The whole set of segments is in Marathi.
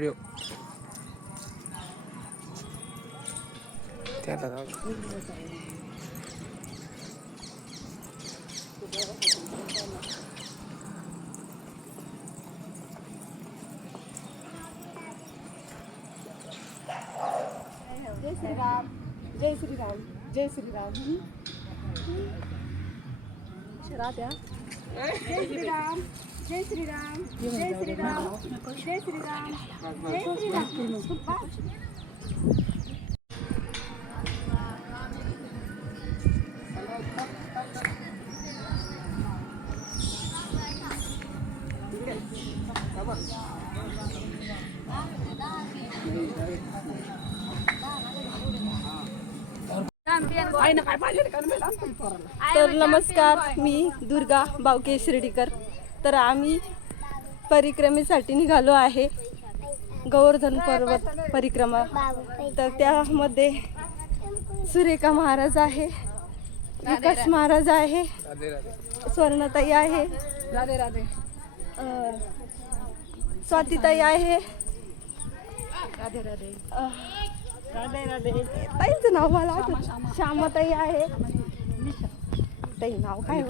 व्हिडिओ त्याला जय श्रीराम जय श्रीराम जय श्रीराम राध्या जय श्रीराम जय श्रीराम जय श्रीराम जय श्रीराम जय श्रीराम तर नमस्कार, मी दुर्गा बावके शिर्डीकर. तर आम्ही परिक्रमेसाठी निघालो आहे, गोवर्धन पर्वत परिक्रमा. तर त्यामध्ये सुरेखा महाराज आहे, विकास महाराज आहे, स्वर्णताई आहे, राधे राधे स्वातीताई आहे, राधे राधे राधे राधे ताईंचं नाव मला आठवत, श्यामाताई आहे, ताई नाव काय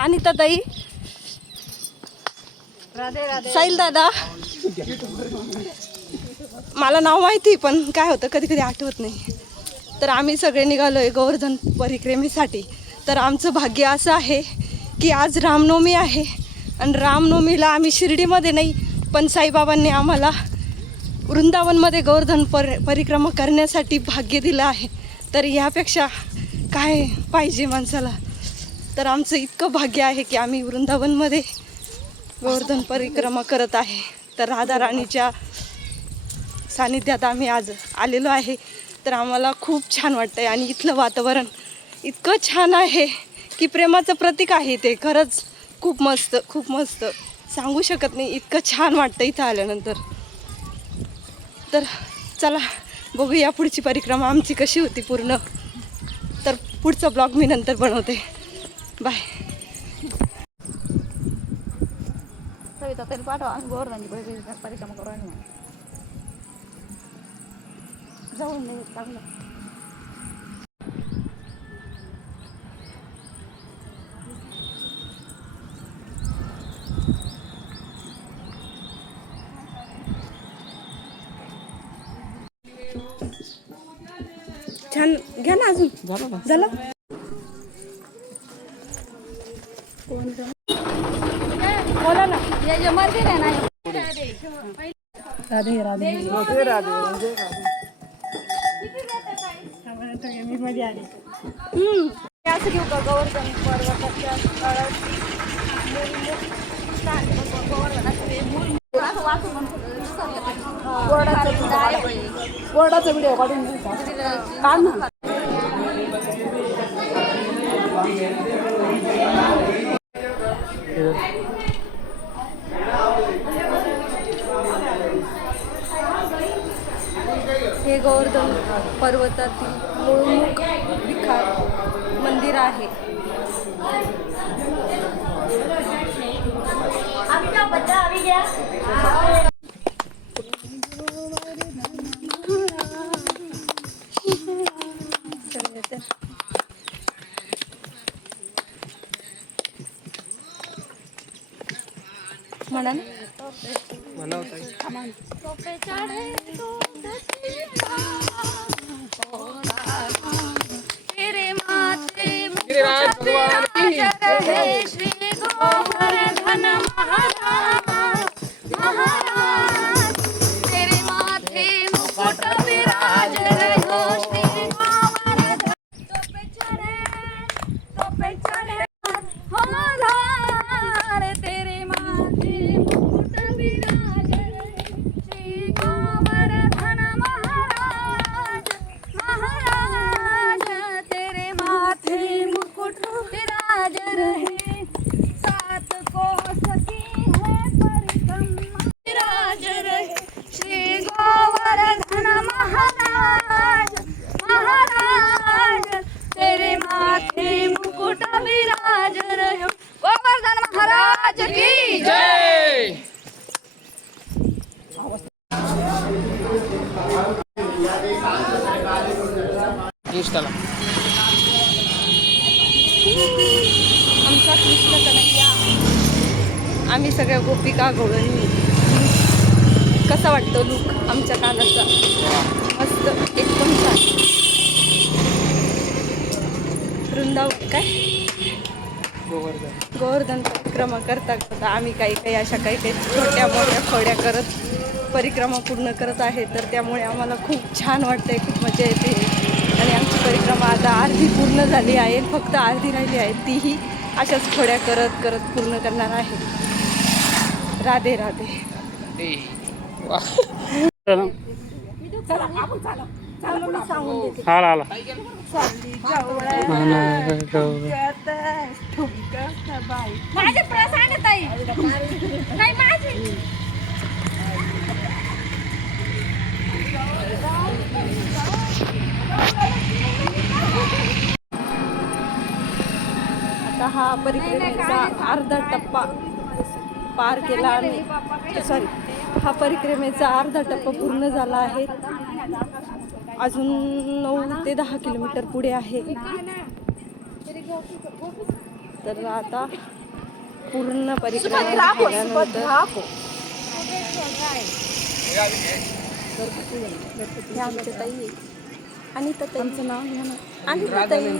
अनिता ताई, राधे राधे साहिल दादा. मला नाव माहिती पण काय होतं कधी कधी आठवत नाही. तर आम्ही सगळे निघालोय गोवर्धन परिक्रमेसाठी. तर आमचं भाग्य असं आहे की आज रामनवमी आहे आणि रामनवमीला आम्ही शिर्डीमध्ये नाही पण साईबाबांनी आम्हाला वृंदावनमध्ये गोवर्धन परिक्रमा करण्यासाठी भाग्य दिलं आहे. तर यापेक्षा काय पाहिजे माणसाला. तर आमचं इतकं भाग्य आहे की आम्ही वृंदावनमध्ये गोवर्धन परिक्रमा करत आहे. तर राधा राणीच्या सानिध्यात आम्ही आज आलेलो आहे. तर आम्हाला खूप छान वाटतं आहे आणि इथलं वातावरण इतकं छान आहे की प्रेमाचं प्रतीक आहे ते. खरंच खूप मस्त, खूप मस्त, सांगू शकत नाही इतकं छान वाटतं इथं आल्यानंतर. तर चला बघूया पुढची परिक्रमा आमची कशी होती पूर्ण. तर पुढचा ब्लॉग मी नंतर बनवते. बाय. सविता तरी पाठवा, आम्ही गोवर्धनची परिक्रमा करू आणि जाऊन नाही चांगलं. छान घ्या ना अजून झालं. बोला ना. ये मंदिर आहे ना, राधे राधे मी मध्ये आले. असं घेऊ का गोवर्धन पर्वताच्या बोर्डाचा व्हिडिओ काढून काढ ना. हे गोवर्धन पर्वतातील मूळमुख विखार मंदिर आहे. म्हणा तेरे माथे मुकुट विराज रहे श्री गोवर्धन महाराज महाराज. तेरे माथे मुकुट विराज रहे श्री गोवर्धन. तोपे चढ़े होधार. तेरे माथे मुकुट विराज रहे श्री गोवर्धन महाराज महाराज. तेरे माथे मुकुट विराज रहे इंस्टाला. आमचा कृष्ण कन्हैया. आम्ही सगळ्या गोपिका गवळणी. कसा वाटतो लुक आमच्या कानाचा? मस्त, एकदम छान. वृंदावन काय गोवर्धन परिक्रमा करता करता आम्ही काही अशा काही छोट्या मोठ्या खोड्या करत परिक्रमा पूर्ण करत आहे. तर त्यामुळे आम्हाला खूप छान वाटतंय, खूप मजा येते. आणि आमची परिक्रमा आता अर्धी पूर्ण झाली आहे, फक्त अर्धी राहिली आहे. तीही अशाच खोड्या करत करत पूर्ण करणार आहे. राधे राधे. सांगून देते. आता हा परिक्रमेचा अर्धा टप्पा पार केला आणि सॉरी हा परिक्रमेचा अर्धा टप्पा पूर्ण झाला आहे. अजून 9 ते 10 किलोमीटर पुढे आहे. तर आता पूर्ण परिक्रमा केल्यानंतर हे आमच्या ताई आहे. अनिता ताईंचं नाव घ्या ना. अनिता ताई हे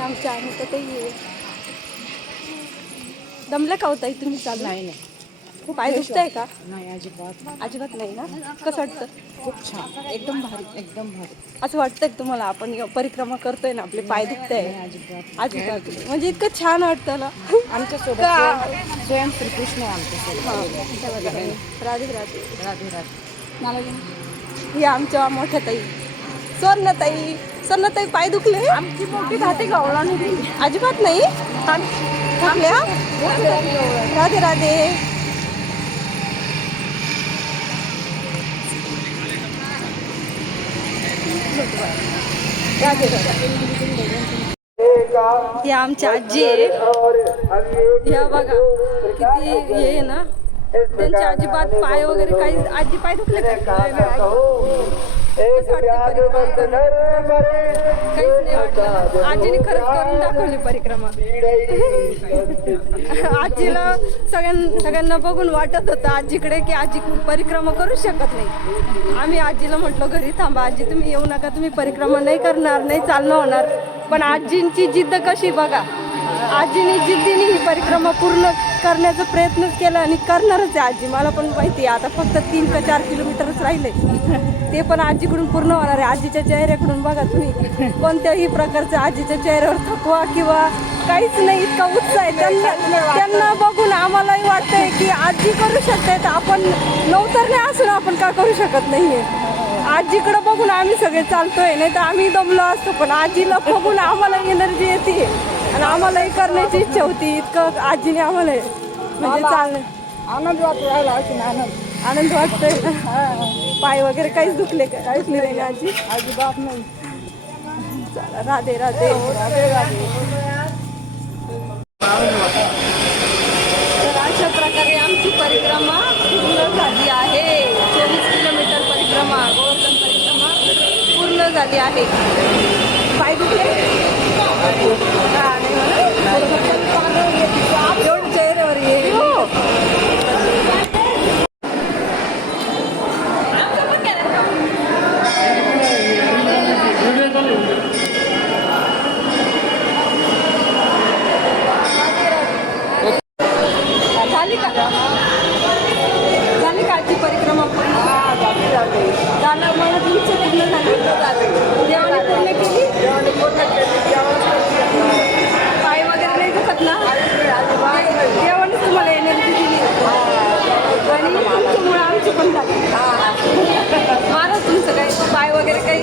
आमच्या अनिता ताई आहे. दमल्या का होता तुम्ही? चालू नाही. खूप पाय दुखत आहे का? नाही, अजिबात नाही ना. कसं वाटतं? खूप छान, एकदम भारी, एकदम भारी. असं वाटतं की तुम्हाला आपण परिक्रमा करतोय ना, आपले पाय दुखत आहे? अजिबात म्हणजे इतकं छान वाटतं ना. आमच्यासोबत स्वयं श्रीकृष्ण आमच्यासोबत. राधे राधे. राधे राधे. ही आमच्या मोठ्या ताई स्वर्णताई. स्वर्णताई पाय दुखले? आमची मोठी धाते गवळा नाही. अजिबात नाही. थकल्या? राधे राधे. राधे राधे. ही आमची आजी आहे. ह्या बघा किती हे आहे ना. त्यांची अजिबात पाय वगैरे काही. आजी पाय दुखले का? काहीच नाही वाटलं. आजीने खरंच करून दाखवली परिक्रमा. आजीला सगळ्यांना बघून वाटत होतं आजीकडे की आजी परिक्रमा करू शकत नाही. आम्ही आजीला म्हटलो घरी थांबा आजी, तुम्ही येऊ नका, तुम्ही परिक्रमा नाही करणार, नाही चालणं होणार. पण आजींची जिद्द कशी बघा. आजीने जिद्दीने ही परिक्रमा पूर्ण करण्याचा प्रयत्नच केला आणि करणारच आहे आजी. मला पण माहिती आहे आता फक्त 3 का 4 किलोमीटरच राहिले, ते पण आजीकडून पूर्ण होणार आहे. आजीच्या चेहऱ्याकडून बघा तुम्ही, कोणत्याही प्रकारच्या आजीच्या चेहऱ्यावर थकवा किंवा काहीच नाही, इतका उत्साह आहे. त्यांना बघून आम्हालाही वाटतंय की आजी करू शकते, तर आपण नवतरणे असून आपण का करू शकत नाहीये. आजीकडे बघून आम्ही सगळे चालतोय, नाही तर आम्ही दमलो असतो. पण आजीला बघून आम्हाला एनर्जी येते आणि आम्हालाही करण्याची इच्छा होती. इतकं आजीने आम्हाला म्हणजे चालणं आनंद वाटतो. आनंद वाटतोय. पाय वगैरे काहीच दुखले का? काहीच नाही आजी? अजिबात नाही. चला राधे राधे. राधे राधे. तर अशा प्रकारे आमची परिक्रमा पूर्ण झाली आहे. 24 किलोमीटर परिक्रमा, गोवर्धन परिक्रमा पूर्ण झाली आहे. पाय दुखले? एवढं चेहऱ्यावर येईल. झाली का? झाली का आजची परिक्रमा पूर्ण? झालं. मला तुमचं पूर्ण झालं. देवाने पूर्ण केली. पाय वगैरे नाही दुखत ना? देवाने तुम्हाला एनर्जी दिली आणि तुमच्यामुळे आमची पण झाली. मला तुमचं काही पाय वगैरे काही